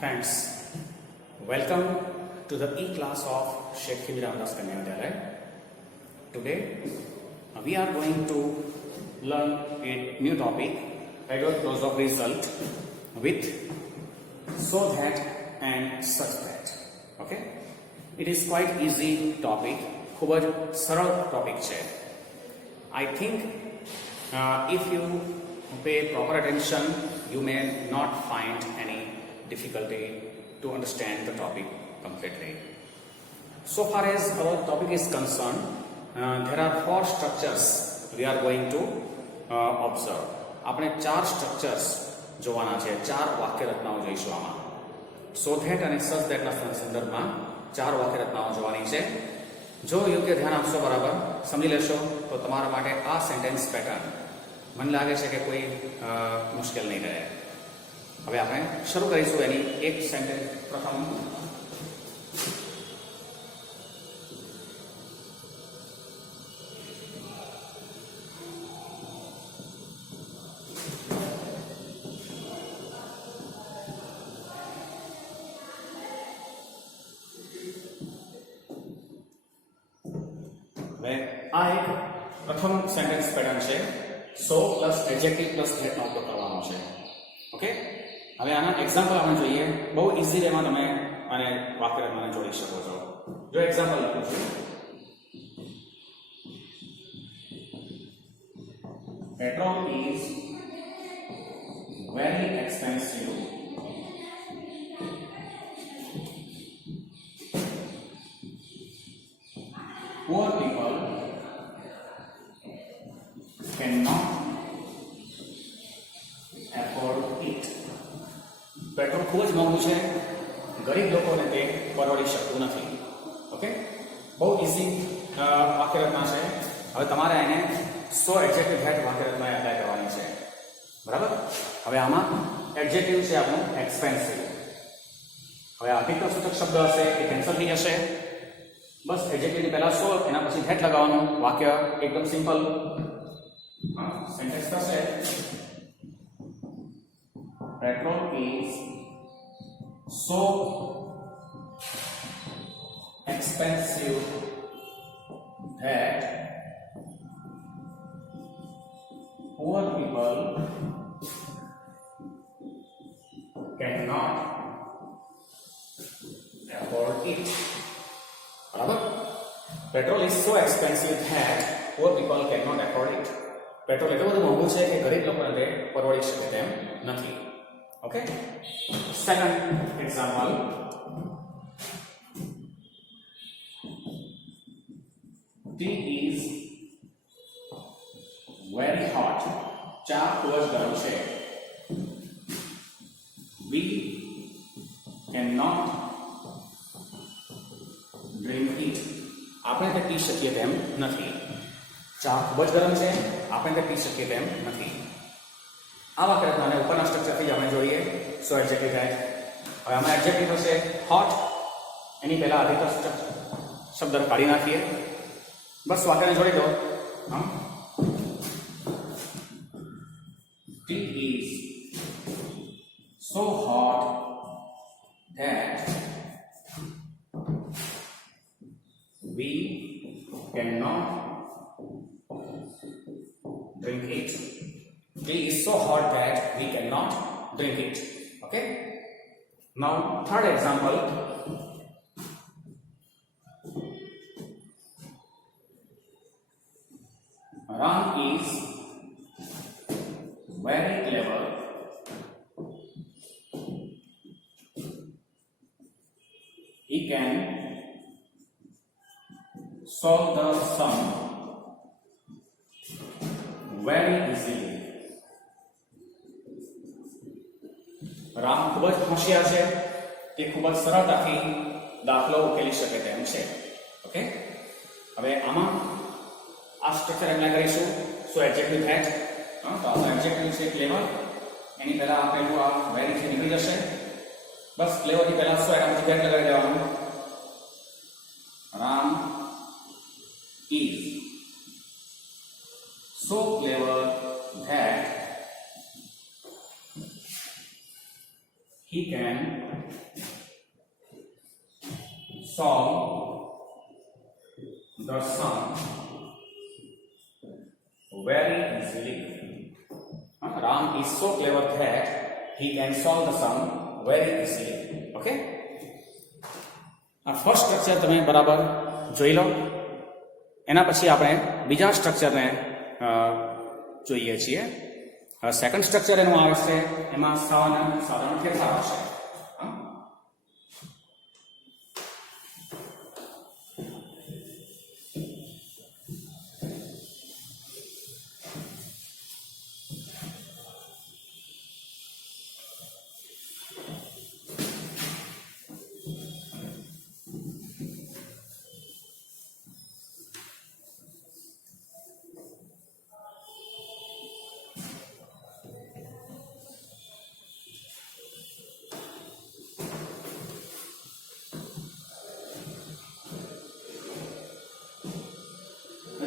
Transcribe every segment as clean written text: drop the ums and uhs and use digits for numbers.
Friends, welcome to the e-class of Sheikh Ramdas Kanya Vidyalaya. Today, we are going to learn a new topic, regular close of result with so that and such that. Okay? It is quite easy topic, ખૂબ જ સરળ topic છે. I think if you pay proper attention, you may not find any difficulty to understand the topic completely. So far as our topic is concerned, there are 4 structures we are going to observe. આપણે 4 structures જોવાના છે, 4 વાક્ય રચનાઓ જોઈશું આમાં. So that અને such that ના સંદર્ભમાં 4 વાક્ય રચનાઓ જોવાની છે. જો યોગ્ય ધ્યાન આપશો, બરાબર સમજી લેશો, તો તમારા માટે આ સેન્ટેન્સ પેટર્ન મને લાગે છે કે કોઈ મુશ્કેલ નહીં રહે. હવે આપણે શરૂ કરીશું એની એક સેન્ટેન્સ પ્રથમ. હવે આ એક પ્રથમ સેન્ટેન્સ પેટર્ન છે. સો પ્લસ એડજેક્ટિવ પ્લસ ધેટનો ઉપયોગ કરવાનો છે. ઓકે, હવે આના એક્ઝામ્પલ આપણે જોઈએ. બહુ ઇઝી વેમાં તમે આને વાક્ય રચનાને જોડી શકો છો. જો એક્ઝામ્પલ લખું છું, petrol is very expensive. Poor people cannot afford it. Petrol ખૂબ જ મોંઘું છે, ગરીબ લોકોને તે પરવડી શકતું નથી. ઓકે, બહુ ઇઝી વાક્ય રચના છે. હવે તમારે એને સો એડજેક્ટિવ હેટ વાક્ય રચના એપ્લાય કરવાની છે, બરાબર. હવે આમાં એડજેક્ટિવ છે આપણું એક્સપેન્સિવ. હવે અધિકતર સૂચક શબ્દ હશે એ કેન્સલ થઈ જશે. બસ એડજેક્ટિવની પહેલા સો, એના પછી ધેટ લગાવવાનું. વાક્ય એકદમ સિમ્પલ સેન્ટેન્સ થશે. Petrol is so expensive that poor people cannot afford it. બરાબર. Petrol is so expensive that poor people cannot afford it. Petrol એટલું બધું મોંઘું છે કે ગરીબ લોકોને તે પરવડી શકે તેમ નથી. Okay, second example. Tea is very hot. ચા ખૂબ જ ગરમ છે. We can not drink it. આપણે તે પી શકીએ તેમ નથી. ચા ખૂબ જ ગરમ છે, આપણે તે પી શકીએ તેમ નથી. આ વાક્ય રચનાને ઉપરના સ્ટ્રક્ચરથી જ આપણે જોઈએ. સો એડજેક્ટિવ થાય. હવે આમાં એડજેક્ટિવ હશે હોટ. એની પહેલા અધિકતર સૂચક શબ્દ કાઢી નાખીએ. બસ વાક્યને જોડી દો. It is so hot that we cannot drink it. Tea is so hot that we cannot drink it. Okay? Now, third example. Ram is very clever. He can solve the sum very easily. Ram ખૂબ જ હોશિયાર છે, તે ખૂબ જ સરળતાથી દાખલો ઉકેલી શકે તેમ છે. ઓકે, હવે આમાં આ સ્ટ્રક્ચર એપ્લાય કરીશું. સો એડજેક્ટિવ ધેટ. તો આપણો એડજેક્ટિવ છે ક્લેવર. એની પહેલા આપેલું આ વેરી છે નીકળી જશે. બસ ક્લેવરની પહેલા સો એના પછી ધેટ લગાવી દેવાનું. Ram is so clever that he can solve the sum very easily. Ram is so clever that he can solve the sum very easily. Okay? આ ફર્સ્ટ સ્ટ્રક્ચર તમે બરાબર જોઈ લો. એના પછી આપણે બીજા સ્ટ્રક્ચરને જોઈએ છીએ. સેકન્ડ સ્ટ્રક્ચર એનું આવે છે, એમાં સાધારણ ફેરફાર આવશે.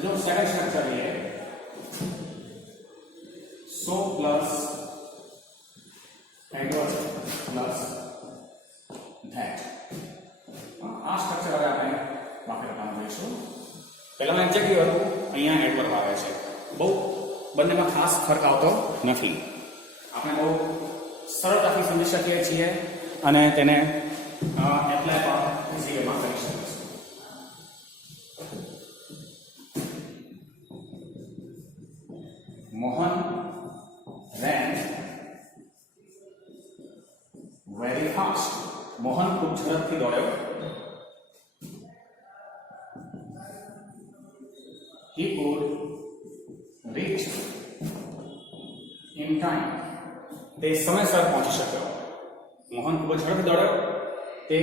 जो सेकंड स्ट्रक्चर है 100 प्लस एडवर्स प्लस दैट. આ સ્ટ્રક્ચર હવે આપણે વાક્ય રચનામાં જોઈશું. પહેલામાં એડજેક્ટિવ હતું, અહીંયા એડવર્બ આવે છે. બહુ બંનેમાં ખાસ ફરક આવતો નથી. આપણે બહુ સરળતાથી સમજી શકીએ છીએ અને તેને એપ્લાય પણ ઈઝીમાં કરી શકીએ. Mohan ran very fast. Mohan खूब झड़पથી દોડ્યો. He could reach in time. તે સમયસર પહોંચી શક્યો. મોહન ખૂબ ઝડપથી દોડ્યો, તે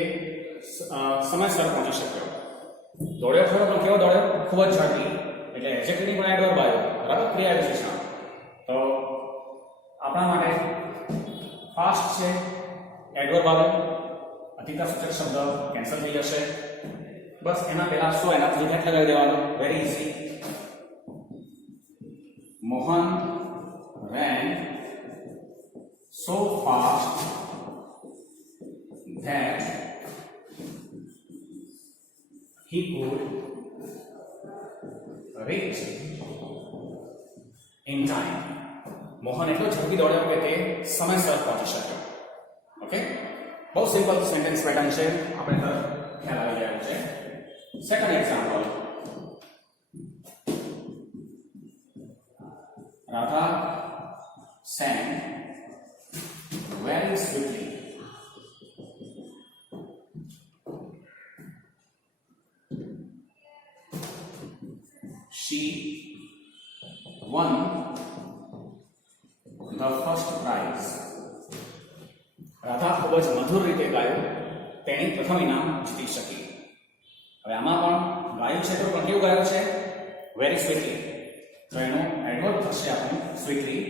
સમયસર પહોંચી શક્યો. દોડ્યો ખરો પણ કેવો દોડ્યો? ખૂબ જ ઝડપી. એટલે એડજેક્ટિવ પણ એડવર્બ આવ્યો, બરાબર? ક્રિયા વિશેષણ. તો આપણા માટે ફાસ્ટ છે, એડવર્બ આવે, અતિથાસૂચક શબ્દ કેન્સલ થઈ જશે. બસ એના પહેલા શું એના હેડ લગાવી દેવાનું. Very easy. Mohan ran so fast that he could reach in time. Mohan એટલો ઝડપી દોડ્યો કે તે સમયસર પહોંચી શક્યો. ઓકે, બહુ સિમ્પલ સેન્ટેન્સ પેટર્ન છે, આપણે તરત ખ્યાલ આવી જાય છે. Second example, Radha sang very sweetly. She won the first prize. Radha ખૂબ જ મધુર રીતે ગાયું, તેણી પ્રથમ ઇનામ જીતી શકી. હવે આમાં પણ ગાયું છે તો પણ કેવું ગાયું છે? વેરી સ્વીટલી. તો એનો એડવર્બ થશે આપણું સ્વીટલી.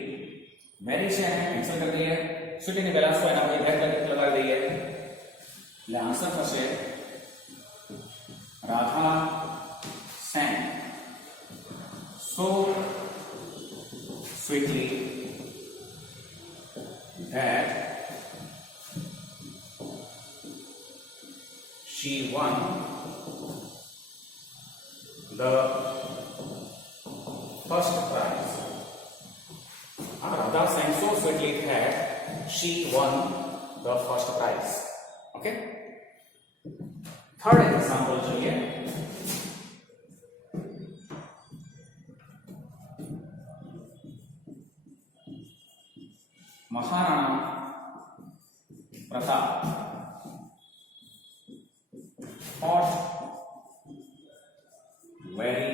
વેરી છે એને કેન્સલ કરી દઈએ. સ્વીટલીની પહેલા શું એના પર હેડ લગાવી દઈએ. એટલે આન્સર થશે Radha sang so sweetly that she won the first prize. Radha sang so sweetly that she won the first prize. Okay. Third example જોઈએ. મહારાણા Pratap fought very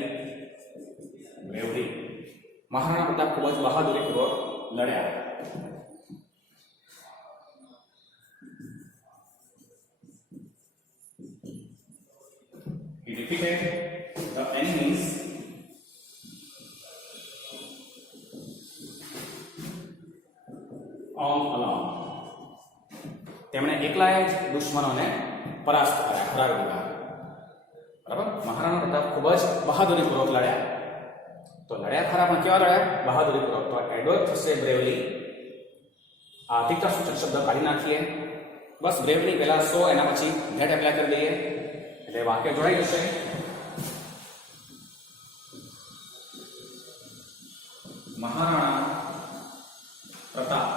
bravely. Maharana પ્રતાપ ખૂબ જ બહાદુરીપૂર્વક લડ્યા. He defeated the enemies all alone. તેમણે એકલાએ જ દુશ્મનોને પરાસ્ત કર્યા, હરાવી દીધા. બરાબર? મહારાણા પ્રતાપ ખૂબ જ બહાદુરીપૂર્વક લડ્યા. તો લડ્યા ખરા પણ કેવા લડ્યા? બહાદુરીપૂર્વક. તો એડવર્બ થશે બ્રેવલી. अधिकता सूचक शब्द काढी नाखीए बस ब्रेवली पहला सो एना पछी નેટ એપ્લાય કરી દઈએ એટલે વાક્ય જોડાઈ જશે महाराणा Pratap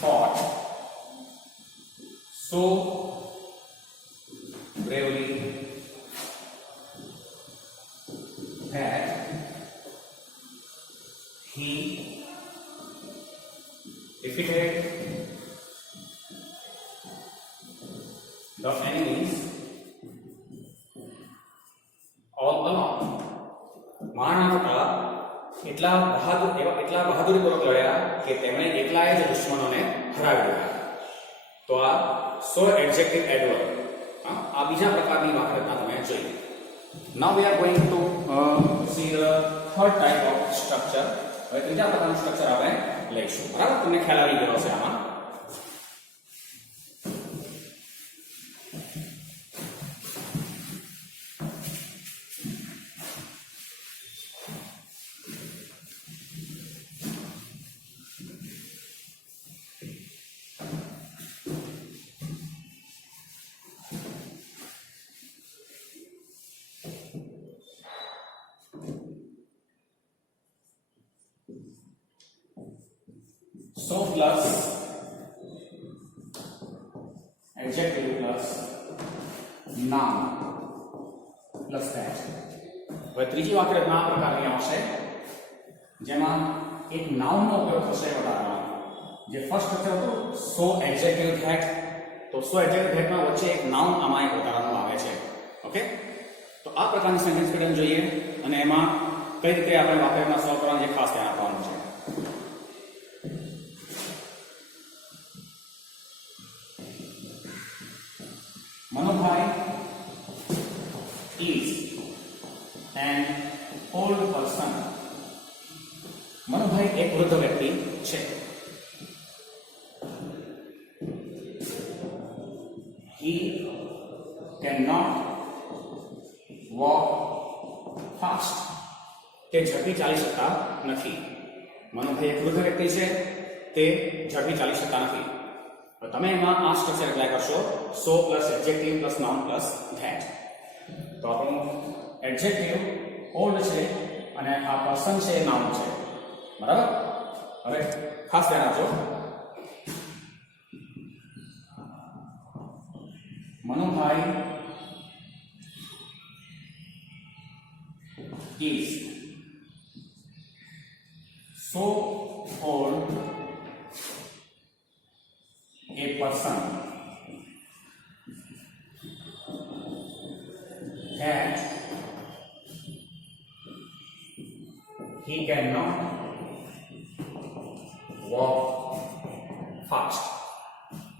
fought so bravely that he defeated the enemies all along. Maharana प्रताप એટલા બહાદુરીપૂર્વક લડ્યા કે તેમણે એકલાએ જ દુશ્મનોને હરાવી દીધા. તો આ સો એડજેક્ટિવ એડવર્બ આ બીજા પ્રકારની વાક્યરચના તમે જોઈ. Now we are going to see the third type of structure. હવે ત્રીજા પ્રકારનું સ્ટ્રક્ચર આપણે લઈશું. બરાબર, તમને ખ્યાલ આવી ગયો હશે આમાં. So plus adjective plus noun plus that. હવે ત્રીજી વાક્યરચના આ પ્રકારની આવશે જેમાં એક નાઉન નો ઉપયોગ થશે વધારામાં. જે ફર્સ્ટ સ્ટ્રક્ચર હતું સો એડજેક્ટિવ ધેટ, તો સો એડજેક્ટિવ ધેટ માં વચ્ચે એક નાઉન આમાં એક વધારાનું આવે છે. ઓકે, તો આ પ્રકારની સેન્ટેન્સ પેટર્ન જોઈએ અને એમાં કઈ રીતે આપણે વાક્યરચના સોલ્વ કરવાની જે ખાસ ધ્યાન આપવાનું છે. Manubhai is an old person. Manubhai एक वृद्ध व्यक्ति છે. He cannot walk fast. તે ઝડપી ચાલી શકતા નથી. મનુભાઈ એક વૃદ્ધ વ્યક્તિ છે, તે ઝડપી ચાલી શકતા નથી. તમે એમાં આ સ્ટ્રક્ચર એપ્લાય કરશો so plus adjective plus noun plus that. તો આપણું એડજેક્ટિવ ઓલ્ડ છે અને આ પર્સન છે એ નાઉન છે. બરાબર, હવે ખાસ ધ્યાન આપજો. Manubhai is so old a person that he cannot walk fast.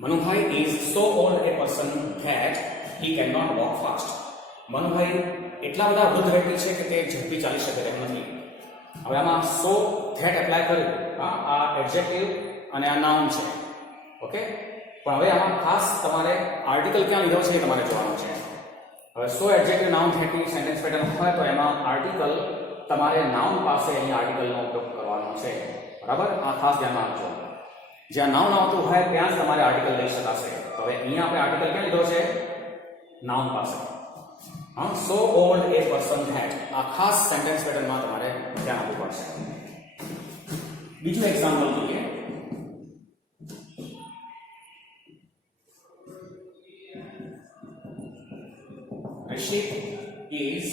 Manubhai is so old a person that he cannot walk fast. Manubhai એટલા બધા વૃદ્ધ વ્યક્તિ છે કે તે ઝડપી ચાલી શકે તેમ નથી. હવે આમાં સો ધેટ એપ્લાય કર્યું, આ એડજેક્ટિવ અને આ નાઉન છે. ઓકે, પણ હવે આમાં ખાસ તમારે આર્ટિકલ ક્યાં લીધો છે એ તમારે જોવાનું છે. હવે સો એડજેક્ટિવ નાઉન ધેટની સેન્ટેન્સ પેટર્ન હોય તો એમાં આર્ટિકલ તમારે નાઉન પાસે અહીં આર્ટિકલનો ઉપયોગ કરવાનો છે. બરાબર, આ ખાસ ધ્યાનમાં રાખજો. જ્યાં નાઉન આવતું હોય ત્યાં જ તમારે આર્ટિકલ લઈ શકાશે. તો હવે અહીંયા આપણે આર્ટિકલ ક્યાં લીધો છે? નાઉન પાસે. હા, સો ઓલ્ડ એ પર્સન ધેટ, આ ખાસ સેન્ટેન્સ પેટર્નમાં તમારે ધ્યાન આપવું પડશે. બીજું એક્ઝામ્પલ જોઈએ. Rishik is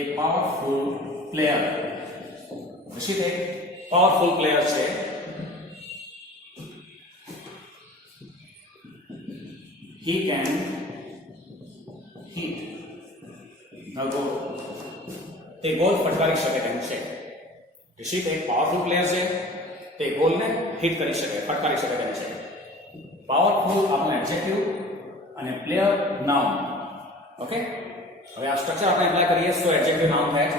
a powerful player. Rishik એક powerful player છે. He can hit the goal. તે ગોલ ફટકારી શકે તેમ છે. રિશિક એક પાવરફુલ પ્લેયર છે, તે ગોલને હિટ કરી શકે, ફટકારી શકે તેમ છે. પાવરફુલ આપણું એડજેક્ટિવ અને પ્લેયર નાઉન. ઓકે, હવે આ સ્ટ્રક્ચર આપણે એપ્લાય કરીએ. So adjective noun that.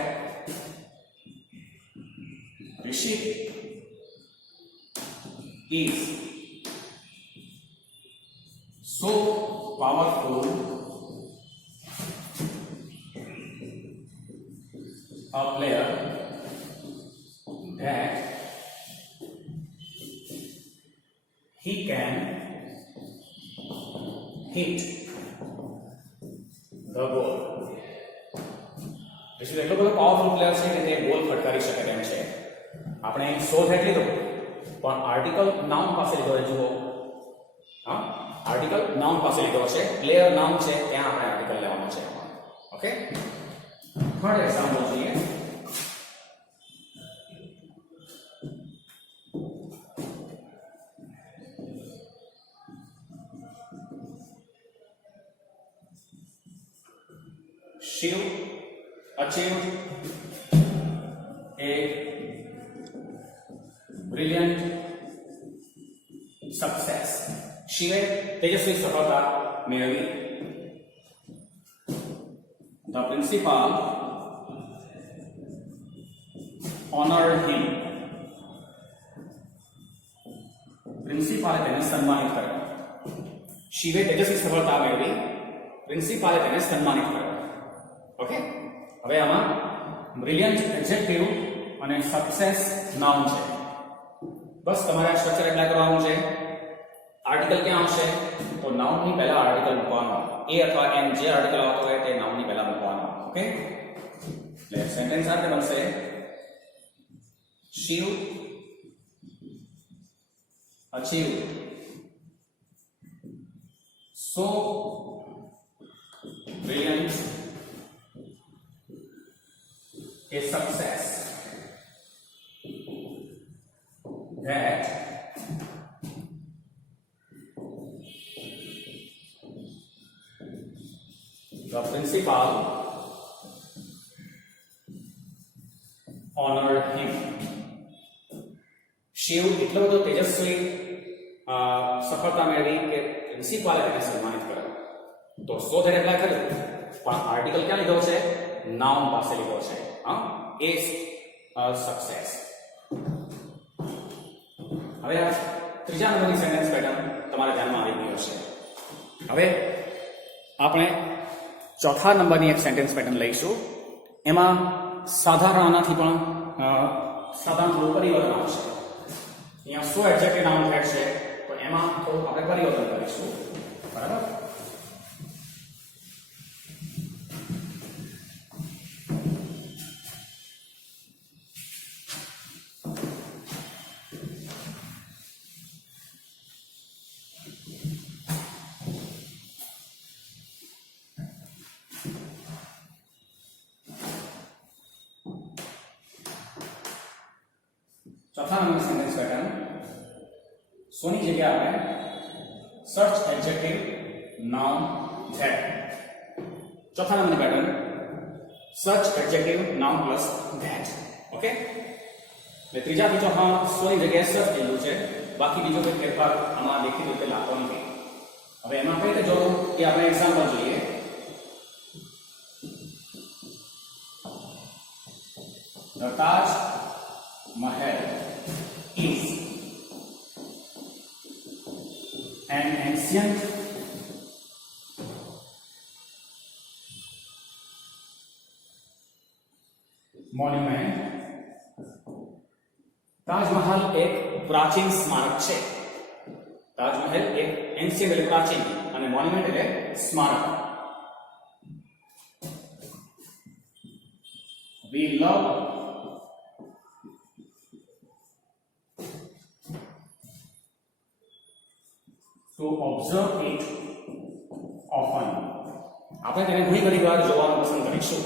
Rishik is so powerful a player that he can hit the ball. વિશ્વ એટલો બધો પાવરફુલ પ્લેયર છે કે તે બોલ ફટકારી શકે તેમ છે. આપણે સો ધેટ લીધો પણ આર્ટિકલ નાઉન પાસે લીધો છે. જુઓ, હા, આર્ટિકલ નાઉન પાસે લીધો છે. પ્લેયર નાઉન છે ત્યાં આપણે આર્ટિકલ લેવાનો છે. ઓકે, થર્ડ એક્ઝામ્પલ જોઈએ. Shiv achieved a brilliant success. શિવે તેજસ્વી સફળતા મેળવી. The principal honored him. પ્રિન્સિપાલે તેને સન્માનિત કર્યો. શિવે તેજસ્વી સફળતા મેળવી, પ્રિન્સિપાલે તેને સન્માનિત કર્યો. ઓકે, હવે આમાં બ્રિલિયન્ટ એડજેક્ટિવ અને સક્સેસ નાઉન છે. બસ તમારે આ સ્ટ્રક્ચર એપ્લાય કરવાનું છે. આર્ટિકલ ક્યાં આવશે? તો નાઉન ની પહેલા આર્ટિકલ મૂકવાનો. એ અથવા એમ જે આર્ટિકલ આવતો હોય તે નાઉન ની પહેલા મૂકવાનો. ઓકે, એટલે સેન્ટેન્સ આ રીતે બનશે. Shiv achieved so brilliant a success that the principal honored him. Shiv એટલો બધો તેજસ્વી સફળતા મેળવી કે પ્રિન્સિપાલે તેને સન્માનિત કર્યો. તો સો ધેટ એપ્લાય કર્યું પણ આર્ટિકલ ક્યાં લીધો છે? નાઉન પાસે લીધો છે. એ સક્સેસ. હવે આ ત્રીજા નંબરની સેન્ટેન્સ પેટર્ન તમારા ધ્યાનમાં આવી ગયો છે. હવે આપણે ચોથા નંબરની એક સેન્ટેન્સ પેટર્ન લઈશું. એમાં સાધારણ આનાથી પણ સાધારણ થોડું પરિવર્તન આવશે. અહીંયા સો એડજેક્ટિવ નાઉન હેડ છે તો એમાં થોડું આપણે પરિવર્તન કરીશું. બરાબર? ચોથા નંબરની સેન્ટેન્સ પેટર્ન. સોની જગ્યાએ આપણે સર્ચ એડજેક્ટિવ નાઉન ધેટ. ચોથા નંબરની પેટર્ન સર્ચ adjective noun plus that. Okay, એટલે ત્રીજાથી ચોથા સોની જગ્યાએ સર્ચ લીધું છે. બાકી બીજો કોઈ ફેરફાર આમાં દેખીતી રીતે લાગતો નથી. હવે એમાં કઈ રીતે જોવું કે આપણે એક્ઝામ્પલ જોઈએ. The Taj Mahal is an ancient monument. Taj Mahal એક પ્રાચીન સ્મારક છે. તાજમહલ એક એન્શિયન્ટ એટલે પ્રાચીન અને મોન્યુમેન્ટ એટલે સ્મારક. We love to observe it often. આપણે તેને ઘણી વાર જોવાનું પસંદ કરીશું.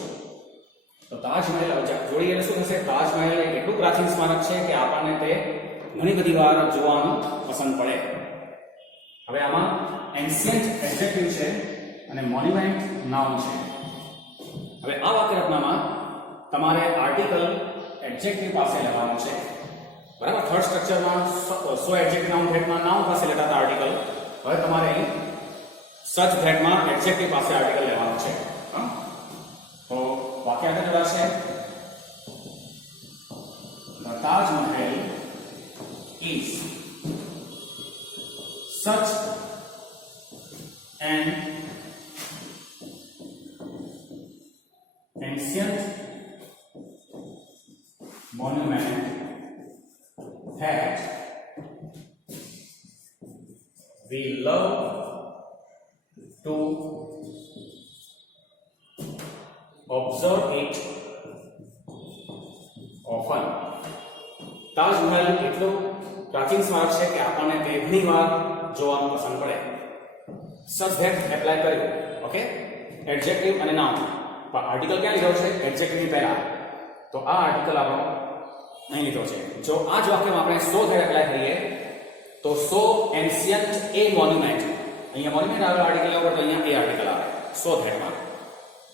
તો તાજમહેલ જોડી એટલે શું થશે? તાજમહેલ એટલું પ્રાચીન સ્મારક છે કે આપણને તે ઘણી વાર જોવાનું પસંદ પડે. હવે આમાં એન્શિયન્ટ એડજેક્ટિવ છે અને મોન્યુમેન્ટ નાઉન છે. હવે આ વાક્ય રચનામાં તમારે આર્ટિકલ એડજેક્ટિવ પાસે લેવાનું છે. બરાબર? થર્ડ સ્ટ્રક્ચરમાં સો એડજેક્ટિવ નાઉન ધેટમાં નાઉન પાસે લેતા હતા આર્ટિકલ. હવે તમારે સચ ધેટમાં એડજેક્ટિવ પાસે આર્ટિકલ લેવાનું છે. તો વાક્ય આગળ જોડાશે. The Taj Mahal is such an ancient monument that we love to observe it often. Taj Mahal એટલું પ્રાચીન સ્મારક છે કે આપણને તે ઘણી વાર જોવાનું પસંદ પડે. સચ ધેટ એપ્લાય કર્યું. ઓકે, એડજેક્ટિવ અને નાઉન. પણ આર્ટિકલ ક્યાં લીધો છે? એડજેક્ટિવ ની પહેલા. તો આ આર્ટિકલ આપણો અહીં લીધો છે. જો આ જ વાક્યમાં આપણે સો ધેટ એપ્લાય કરીએ તો સો એન્શિયન્ટ એ મોન્યુમેન્ટ, અહીંયા મોન્યુમેન્ટ આવે આર્ટિકલ ઉપર, તો અહીંયા એ આર્ટિકલ આવે સો ધેટમાં.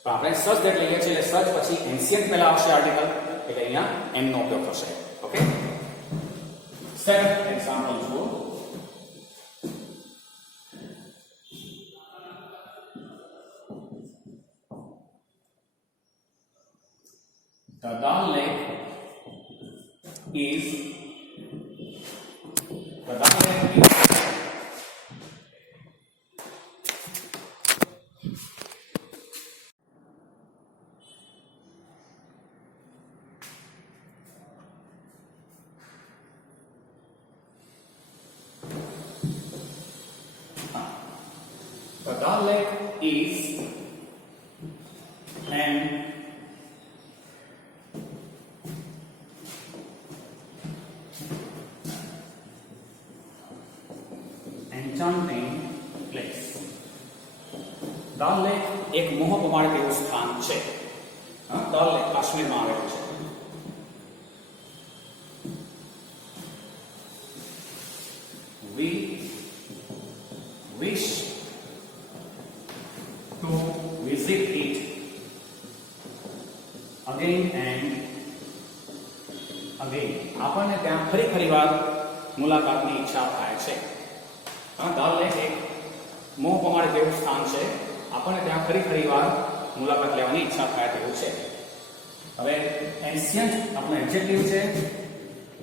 તો આપણે સચ ધેટ લઈએ છીએ એટલે સચ પછી એન્શિયન્ટ પહેલા આવશે આર્ટિકલ, એટલે અહીંયા એમ નો ઉપયોગ થશે. ઓકે, સેકન્ડ એક્ઝામ્પલ જુઓ. The Dal Lake is The Dal Lake is an enchanting place. Dal Lake એક મોહ પમાડે તેવું સ્થાન છે. Dal Lake કાશ્મીરમાં આવેલું છે. We wish to visit it again and again. આપણને ત્યાં ફરી વાર મુલાકાતની ઈચ્છા થાય છે. દાલ લેક એક મોહ પમાડે તેવું સ્થાન છે. આપણને ત્યાં ફરી વાર મુલાકાત લેવાની ઈચ્છા થાય તેવું છે. હવે એન્શિયન્ટ આપણો એડજેક્ટિવ છે,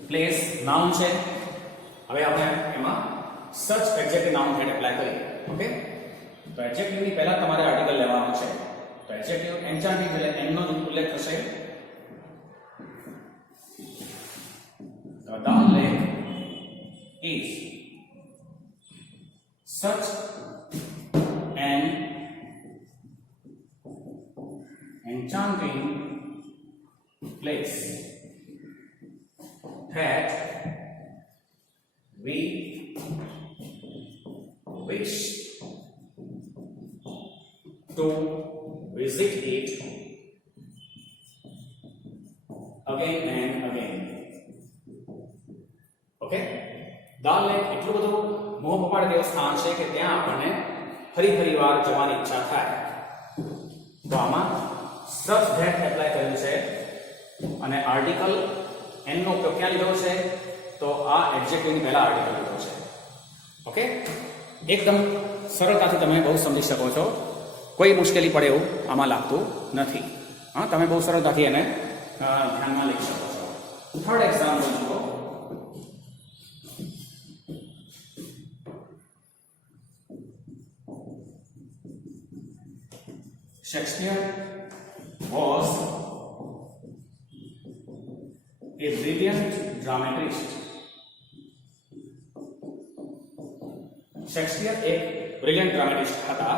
પ્લેસ નાઉન છે. હવે આપણે એમાં સચ એડજેક્ટિવ નાઉન હેડ એપ્લાય કરીએ. ઓકે, તો એડજેક્ટિવ ની પહેલા તમારે આર્ટિકલ લેવાનું છે. તો એડજેક્ટિવ એન્ચાન્ટિંગ એટલે એનો જ ઉલ્લેખ થશે. The Dal Lake is such an enchanting place that we wish to visit it again and again. Okay, દાલ લેક એટલું બધું મોહ પમાડે તેવું સ્થાન છે કે ત્યાં આપણને ફરી વાર જવાની ઈચ્છા થાય. તો આમાં સચ ધેટ એપ્લાય કર્યું છે અને આર્ટિકલ એન નો ઉપયોગ ક્યાં લીધો છે? તો આ એડજેક્ટિવ ની પહેલા આર્ટિકલ લીધો છે. ઓકે, એકદમ સરળતાથી તમે બહુ સમજી શકો છો. કોઈ મુશ્કેલી પડે એવું આમાં લાગતું નથી. તમે બહુ સરળતાથી એને ધ્યાનમાં લઈ શકો છો. થર્ડ એક્ઝામ્પલ જુઓ. Shakespeare was a brilliant dramatist. Shakespeare એક બ્રિલિયન્ટ ડ્રામેટિસ્ટ હતા.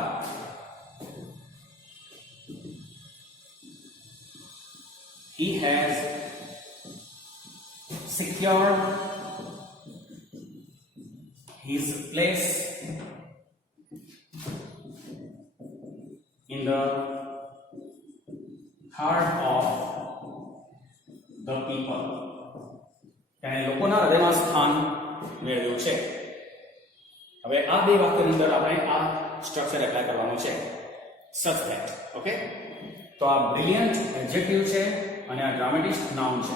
He has secured his place in the heart of the people. તેણે લોકોના હૃદયમાં સ્થાન મેળવ્યું છે. હવે આ બે વાક્યની અંદર આપણે આ સ્ટ્રક્ચર એપ્લાય કરવાનું છે, સચ ધેટ. ઓકે, તો આ બ્રિલિયન્ટ એડજેક્ટિવ છે અને આ ડ્રામેટિસ્ટ નાઉન છે.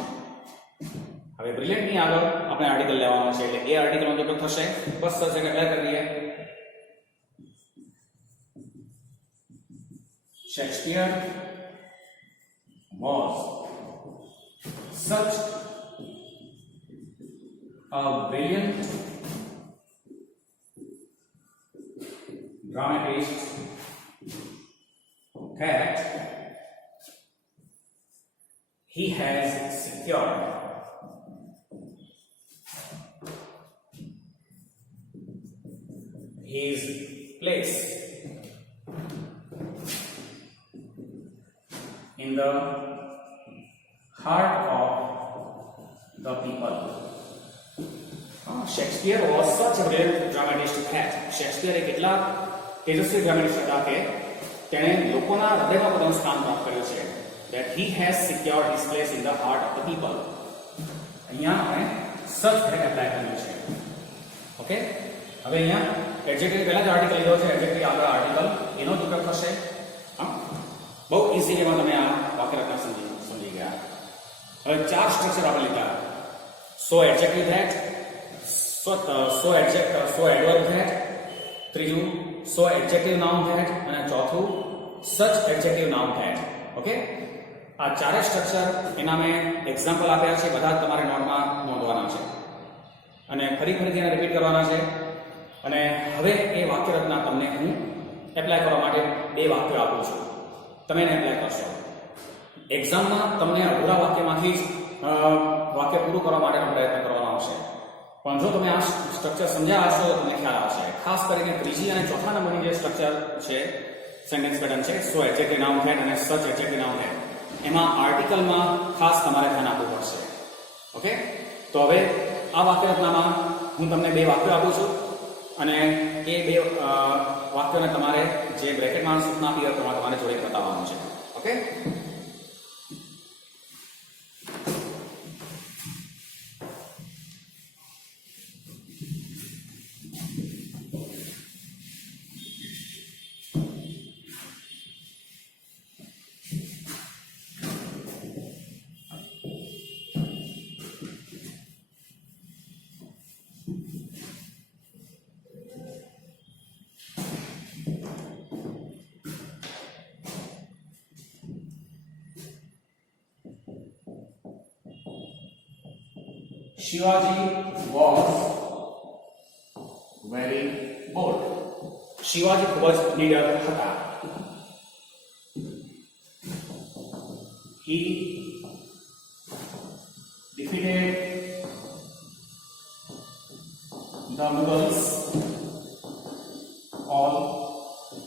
હવે બ્રિલિયન્ટ ની આગળ આપણે આર્ટિકલ લેવાનો છે એટલે એ આર્ટિકલનો ઉપયોગ થશે. બસ સચ એપ્લાય કરી દઈએ. Shakespeare was such a brilliant dramatist that he has secured his place in the heart of the people. Shakespeare was such a great dramatist that Shakespeare એક એટલા તેજસ્વી ડ્રામેટિસ્ટ હતા કે તેણે લોકોના હૃદયમાં પોતાનું સ્થાન પ્રાપ્ત કર્યું છે. that he has secured his place in the heart of the people. અહીંયા આપણે such great એપ્લાય કર્યું છે. ઓકે, હવે અહીંયા એડજેક્ટિવ પહેલા જ આર્ટિકલ લીધો છે, એડજેક્ટિવ આગળ આર્ટિકલ એનો જ ઉપયોગ થશે. બહુ ઈઝી એમાં તમે આ વાક્ય રચના સમજી ગયા. હવે ચાર સ્ટ્રક્ચર આપણે લીધા. So adjective that, so adverb that, ત્રીજું સો એડજેક્ટિવ નાઉન ધેટ, અને ચોથું સચ એડજેક્ટિવ નાઉન ધેટ. ઓકે, આ ચારે સ્ટ્રક્ચર એના મેં એક્ઝામ્પલ આપ્યા છે, બધા તમારે નોટમાં નોંધવાના છે અને ફરીથી એને રિપીટ કરવાના છે. અને હવે એ વાક્ય રચના તમને હું એપ્લાય કરવા માટે બે વાક્યો આપું છું, તમે એને એપ્લાય કરશો. એક્ઝામમાં તમને અધૂરા વાક્યમાંથી જ વાક્ય પૂરું કરવા માટેનો પ્રયત્ન કરવાનો આવશે, પણ જો તમે આ સ્ટ્રક્ચર સમજ્યા હશો તો તમને ખ્યાલ આવશે. ખાસ કરીને ત્રીજી અને ચોથા નંબરની જે સ્ટ્રક્ચર છે, સેન્ટેન્સ પેટર્ન છે, સો એડજેક્ટિવ નાઉન ધેટ અને સચ એડજેક્ટિવ નાઉન ધેટ, એમાં આર્ટિકલમાં ખાસ તમારે ધ્યાન આપવું પડશે. ઓકે, તો હવે આ વાક્ય રચનામાં હું તમને બે વાક્યો આપું છું અને એ બે વાક્યોને તમારે જે બ્રેકેટમાં સૂચના આપી હોય તમારે જોડે બતાવવાનું છે. Okay, Shivaji was very bold. Shivaji ખૂબ જ નીડર હતા. He defeated the Mughals all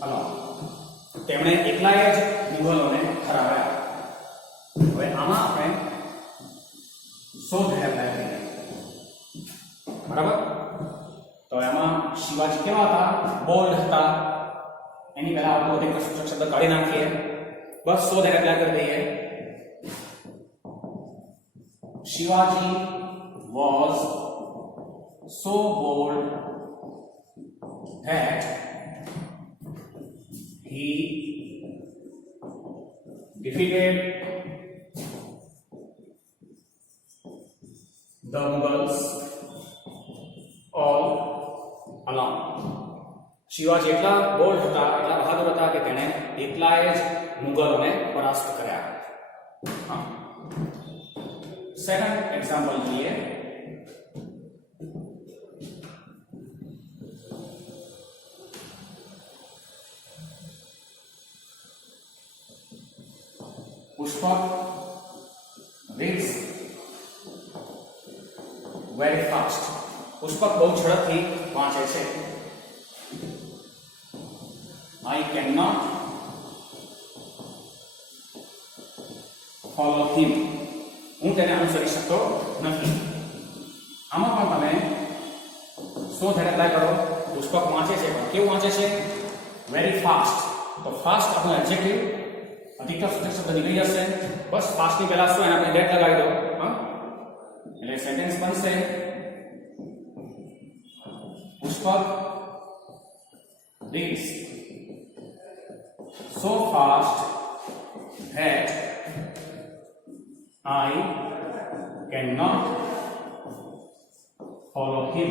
alone. તેમણે એકલાએ જ મુઘલોને હરાવ્યા. હવે આમાં આપણે સો એપ્લાય કરીએ. બરાબર, તો એમાં શિવાજી કેવા હતા? બોલ્ડ હતા. એની પહેલા આપણે અધિક શબ્દ કાઢી નાખીએ, બસ સો એપ્લાય કરી દઈએ. Shivaji was so bold that he defeated the Mughals all alone. Shivaji એટલા બોલ્ડ હતા, એટલા બહાદુર હતા કે તેણે એકલાએ જ મુગલોને પરાસ્ત કર્યા. સેકન્ડ એક્ઝામ્પલ જોઈએ. Pushpak reads very fast. Pushpak બહુ ઝડપથી વાંચે છે. I cannot follow him. હું તેને અનુસરી શકતો નથી. આમાં પણ તમે શું ધ્યાન એપ્લાય કરો? પુષ્પક વાંચે છે, પણ કેવું વાંચે છે? Very fast. તો ફાસ્ટ આપણો એડજેક્ટિવ અધિકતર સૂચક શબ્દ નીકળી જશે. બસ ફાસ્ટ ની પહેલા શું એને આપણે ડેટ લગાવી દો. એટલે સેન્ટેન્સ બનશે Pushpak reads so fast that I cannot follow him.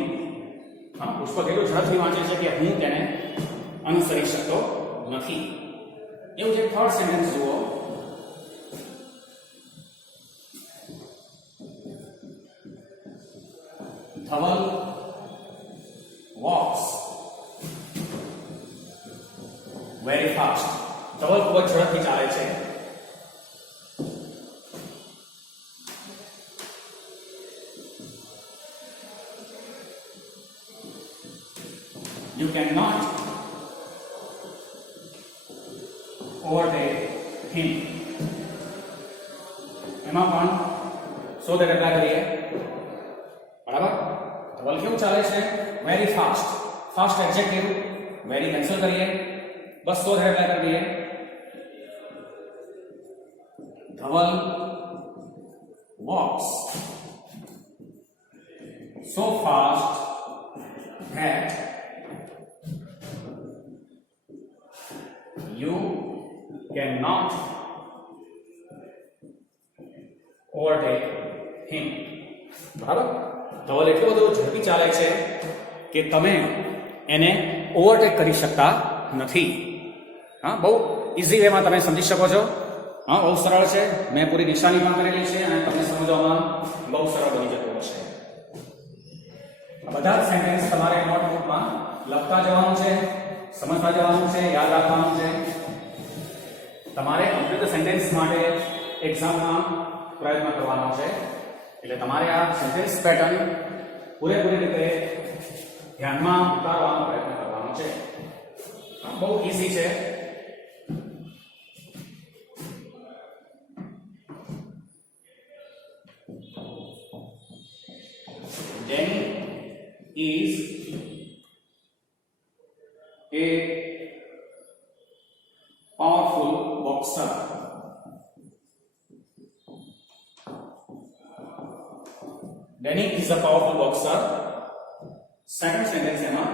Pushpak એટલું ઝડપથી વાંચે છે કે હું તેને અનુસરી શકતો નથી. એવું છે. થર્ડ સેન્ટેન્સ જુઓ. Dhaval walks very fast. Dhaval ખૂબ જ ઝડપથી ચાલે છે. You cannot overtake him. એમાં પણ સો ધેટ એપ્લાય કરીએ, બરાબર. ધવલ કેવું ચાલે છે? Very fast. Fast adjective, very cancel કરીએ, બસ સો ધેટ એપ્લાય કરી દઈએ. Dhaval walks so fast that you cannot overtake him. બરાબર. ધવલ એટલો બધો ઝડપી ચાલે છે કે તમે એને ઓવરટેક કરી શકતા નથી. હા, બહુ ઇઝી વેમાં તમે સમજી શકો છો. હા, બહુ સરળ છે. મેં પૂરી નિશાની પણ કરેલી છે અને તમને સમજવામાં બહુ સરળ બની જતું હશે. બધા જ સેન્ટેન્સ તમારે નોટબુકમાં લખતા જવાનું છે, સમજતા જવાનું છે, યાદ રાખવાનું છે. તમારે કમ્પ્લીટ સેન્ટેન્સ માટે એક્ઝામમાં પ્રયત્ન કરવાનો છે. એટલે તમારે આ સેન્ટેન્સ પેટર્ન પૂરેપૂરી રીતે ધ્યાનમાં ઉતારવાનો પ્રયત્ન કરવાનો છે. બહુ ઇઝી છે. Danny is a powerful boxer. Danny is a powerful boxer. Second sentence है ना,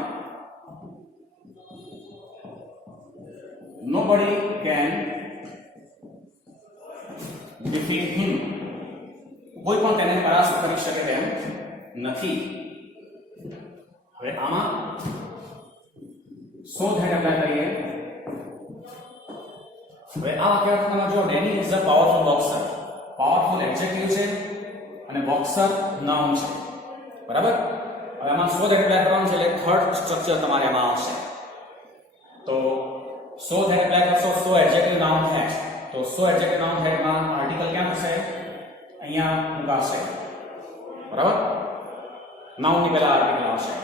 nobody can defeat him. કોઈ પણ તેને પરાસ્ત કરી શકે તેમ નથી. હવે આમાં શું ધ્યાન એપ્લાય કરીએ? હવે આ વાક્યમાં જો Danny is a powerful boxer, powerful adjective છે અને બોક્સર નાઉન છે, બરાબર. હવે આમાં સો ધ્યાન એપ્લાય કરવાનું છે એટલે થર્ડ સ્ટ્રક્ચર તમારે આમાં આવશે. તો સો ધ્યાન એપ્લાય કરશો સો એડજેક્ટિવ નાઉન હેડ. તો સો એડજેક્ટિવ નાઉન હેડમાં આર્ટિકલ ક્યાં થશે? અહીંયા મુકાશે, બરાબર. નાઉન ની પહેલા આર્ટિકલ આવશે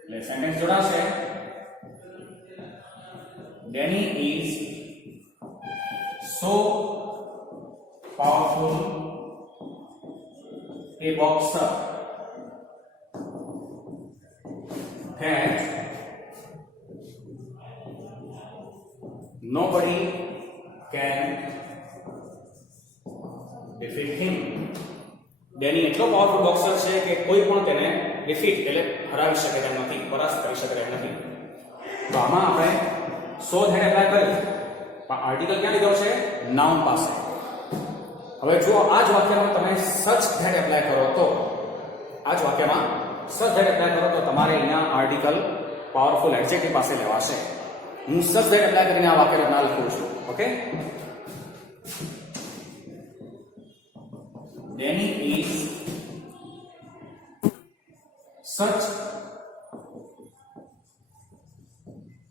એટલે સેન્ટેન્સ જોડાશે. Danny is so powerful a boxer that nobody can defeat him. ડેની એટલો પાવરફુલ બોક્સર છે કે કોઈ પણ તેને ડિફીટ એટલે હરાવી શકે તેમ નથી, પરાસ્ત કરી શકે તેમ નથી. તો આમાં આપણે સો ધેટ એપ્લાય કરી, પણ આર્ટિકલ ક્યાં લીધો છે? નાઉન પાસે. હવે જો આ જ વાક્યમાં તમે સચ ધેટ એપ્લાય કરો તો, આ જ વાક્યમાં સચ ધેટ એપ્લાય કરો તો તમારે અહીંયા આર્ટિકલ પાવરફુલ એડજેક્ટિવ પાસે લેવાશે. હું સચ ધેટ એપ્લાય કરીને આ વાક્ય ના લખું છું. Okay. Danny is such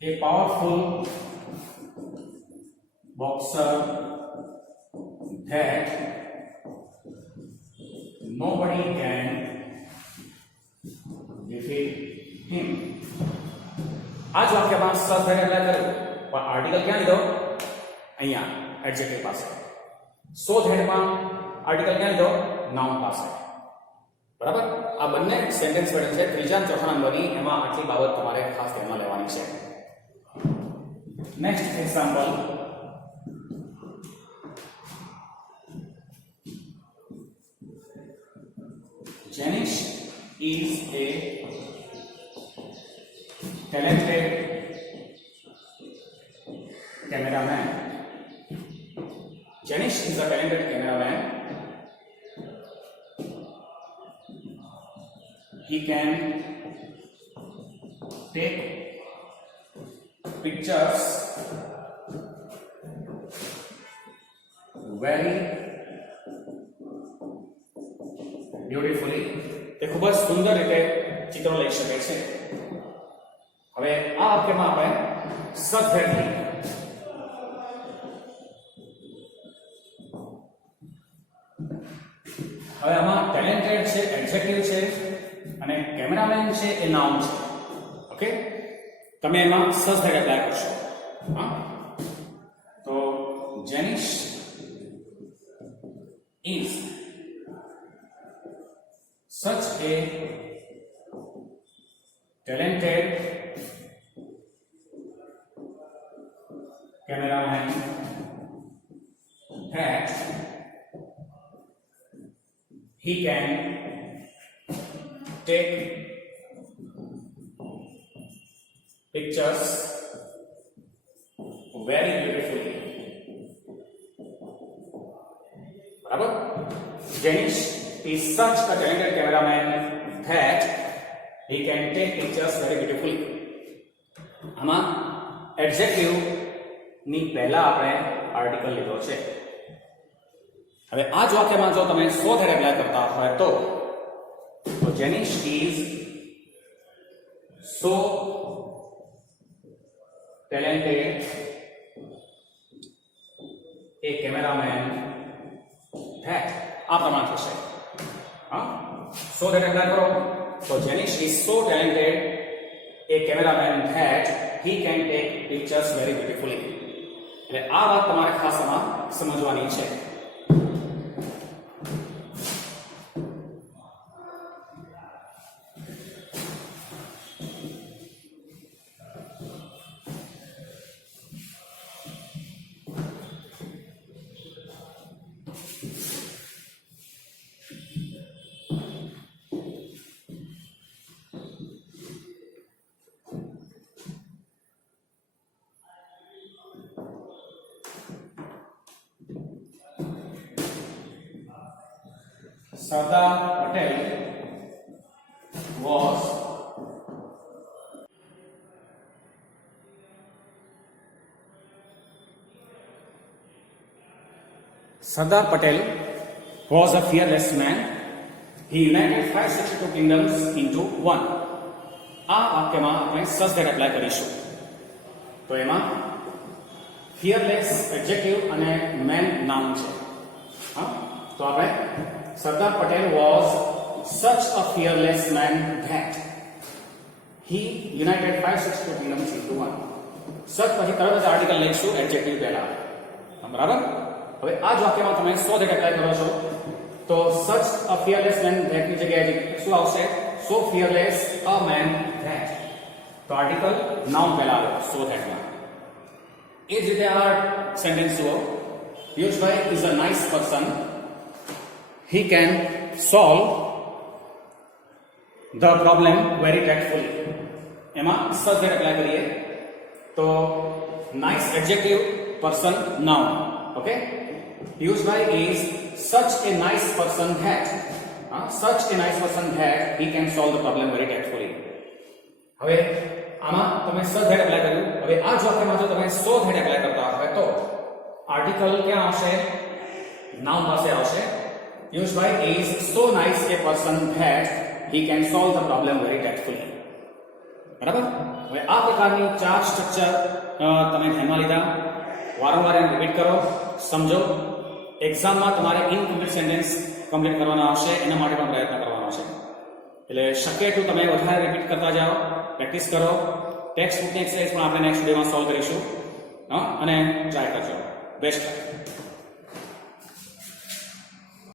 a powerful boxer that nobody can defeat him. आज वाक्यમાં સચ ધેટ એપ્લાય કર્યું, પણ આર્ટિકલ ક્યાં લીધો? અહીંયા એડજેક્ટિવ પાસે. સો ધેટમાં આર્ટિકલ ક્યાં લીધો? નાઉન પાસે, બરાબર. આ બંને સેન્ટેન્સ પેટર્ન છે. ત્રીજા અને ચોથા નંબરની એમાં આટલી બાબત તમારે ખાસ ધ્યાનમાં લેવાની છે. Next example. Janish is a talented cameraman. Janish is a talented cameraman. He can take pictures very beautifully. તે ખૂબ જ સુંદર રીતે ચિત્રો લઈ શકે છે. હવે આ વાક્યમાં આપણે સચ ધેટ લઈએ. હવે આમાં ટેલેન્ટેડ છે એડજેક્ટિવ છે અને કેમેરામેન છે એ નાઉન છે. ઓકે, તમે એમાં સહજ એપ્લાય કરશો. હા, તો Jenish is such a talented cameraman that he can take pictures very beautifully. બરાબર? Janish is such a talented cameraman that he can take pictures very beautifully. આમાં એડજેક્ટિવ ની પહેલા આપણે આર્ટિકલ લીધો છે. હવે આ જ વાક્યમાં જો તમે શોધ હેડ એપ્લાય કરતા હોય તો Jenish is so talented a cameraman that આ પ્રમાણ થશે. હા, સો ધેટ એપ્લાય કરો તો Jenish is so talented a cameraman that he can take pictures very beautifully. એટલે આ વાત તમારે ખાસ આમાં સમજવાની છે. Sardar Patel was a fearless man. He united 562 kingdoms into one. આ વાક્યમાં આપણે સસ ધેટ એપ્લાય કરીશું. તો એમાં ફિયરલેસ એડજેક્ટિવ અને મેન નાઉન છે. હા, તો આપણે Sardar Patel was such a fearless man that he united 562 kingdoms into one. Such પછી તરત જ આર્ટિકલ લઈશું એડજેક્ટિવ પહેલા. બરાબર? હવે આ જ વાક્યમાં તમે સો ધેટ એપ્લાય કરો છો તો such a fearless man that ની જગ્યાએ શું આવશે? So fearless a man that. તો આર્ટિકલ નાઉન પહેલા આવે સો ધેટમાં. એ જ રીતે આ સેન્ટેન્સ જુઓ. પિયુષભાઈ is a nice person. He can solve the problem very tactfully. એમાં સચ ધેટ એપ્લાય કરીએ તો nice adjective person noun. Okay, Piyushbhai is such a nice person that he can solve the problem very tactfully. હવે આમાં તમે સચ that apply કર્યું. હવે આ જ વાક્યમાં જો તમે સો ધેટ એપ્લાય કરતા હોય તો આર્ટિકલ ક્યાં આવશે? નાઉન પાસે આવશે. Piyushbhai is so nice a person that he can solve the problem very tactfully. બરાબર? હવે આ પ્રકારની ચાર સ્ટ્રક્ચર તમે ધ્યાનમાં લીધા. વારંવાર એને રિપીટ કરો, સમજો. એક્ઝામમાં તમારે ઇનકમ્પ્લીટ સેન્ટેન્સ કમ્પ્લીટ કરવાના આવશે, એના માટે પણ પ્રયત્ન કરવાનો છે. એટલે શક્ય એટલું તમે વધારે રિપીટ કરતા જાઓ, પ્રેક્ટિસ કરો. ટેક્સ્ટ બુકની એક્સરસાઇઝ પણ આપણે નેક્સ્ટ વિડીયોમાં સોલ્વ કરીશું. અને ટ્રાય કરજો. બેસ્ટ.